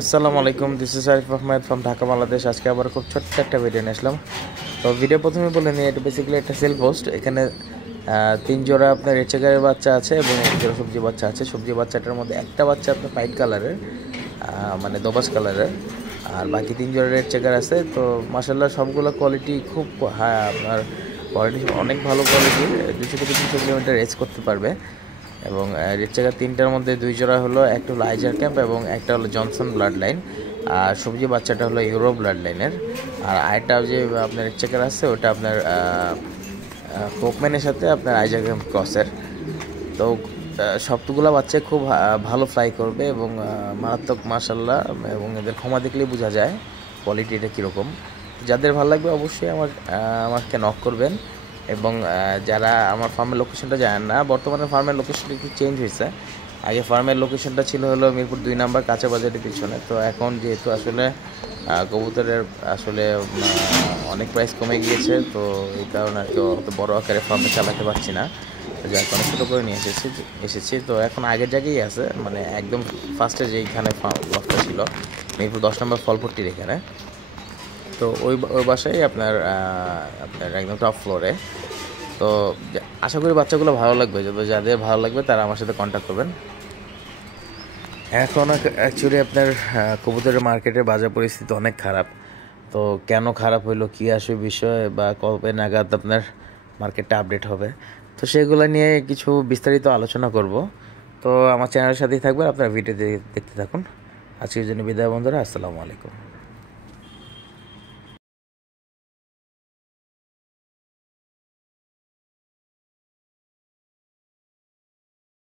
আসসালামু আলাইকুম, this is Arif Ahmed from Dhaka, Bangladesh. আজকে আবার খুব ছোট্ট একটা ভিডিও নিয়ে আসলাম। তো ভিডিও প্রথমে বলে নিই, এটা বেসিক্যালি একটা সেল পোস্ট। এখানে 3 জোড়া আপনার রেচেগারের বাচ্চা আছে এবং 1 জোড়া সবজি বাচ্চা আছে। সবজি বাচ্চাটার মধ্যে একটা বাচ্চা আপনার হোয়াইট কালারের, মানে দোবাস কালারের, আর বাকি 3 জোড়া রেড চেকার আছে। তো মাশাআল্লাহ সবগুলো কোয়ালিটি খুব আপনার কোয়ালিটি অনেক ভালো কোয়ালিটির, 200 থেকে 300 কিলোমিটার রেস করতে পারবে। এবং রেড চেকার 3টার মধ্যে 2 জোড়া হলো, একটা হলো আইজার ক্যাম্প এবং একটা হলো জনসন ব্লাড লাইন। আর সবজি বাচ্চাটা হলো ইউরো ব্লাড লাইনের। আর আরেকটা যে আপনার রেড চেকার আছে ওটা আপনার কোকম্যানের সাথে আপনার আইজার ক্যাম্প ক্রসের। তো সবগুলো বাচ্চা খুব ভালো ফ্লাই করবে এবং মারাত্মক মাশাআল্লাহ, এবং এদের ক্ষমা দেখলেই বোঝা যায় কোয়ালিটিটা কীরকম। যাদের ভালো লাগবে অবশ্যই আমাকে নক করবেন। এবং যারা আমার ফার্মের লোকেশনটা জানেন না, বর্তমানে ফার্মের লোকেশনটা একটু চেঞ্জ হয়েছে। আগে ফার্মের লোকেশনটা ছিল হলো মিরপুর 2 নম্বর কাঁচা বাজারের পিছনে। তো এখন যেহেতু আসলে কবুতরের আসলে অনেক প্রাইস কমে গিয়েছে, তো এই কারণে আর কি অত বড় আকারে ফার্মে চালাতে পারছি না, যার কারণে ছোটো করে নিয়ে এসেছি। তো এখন আগের জায়গায় আছে, মানে একদম ফার্স্টে যেইখানে ব্লকটা ছিল মিরপুর 10 নম্বর ফলপট্টির এখানে। তো ওই বাসায় আপনার একদম টপ ফ্লোরে। তো আশা করি বাচ্চাগুলো ভালো লাগবে, যাদের ভালো লাগবে তারা আমার সাথে কন্ট্যাক্ট করবেন। এখন অ্যাকচুয়ালি আপনার কবুতরের মার্কেটের বাজার পরিস্থিতি অনেক খারাপ। তো কেন খারাপ হইলো, কী আসে বিষয়, বা কবে নাগাদ আপনার মার্কেটটা আপডেট হবে, তো সেগুলো নিয়ে কিছু বিস্তারিত আলোচনা করব। তো আমার চ্যানেলের সাথেই থাকবেন, আপনারা ভিডিও দেখতে থাকুন। আজকের জন্য বিদায় বন্ধুরা, আসসালামু আলাইকুম।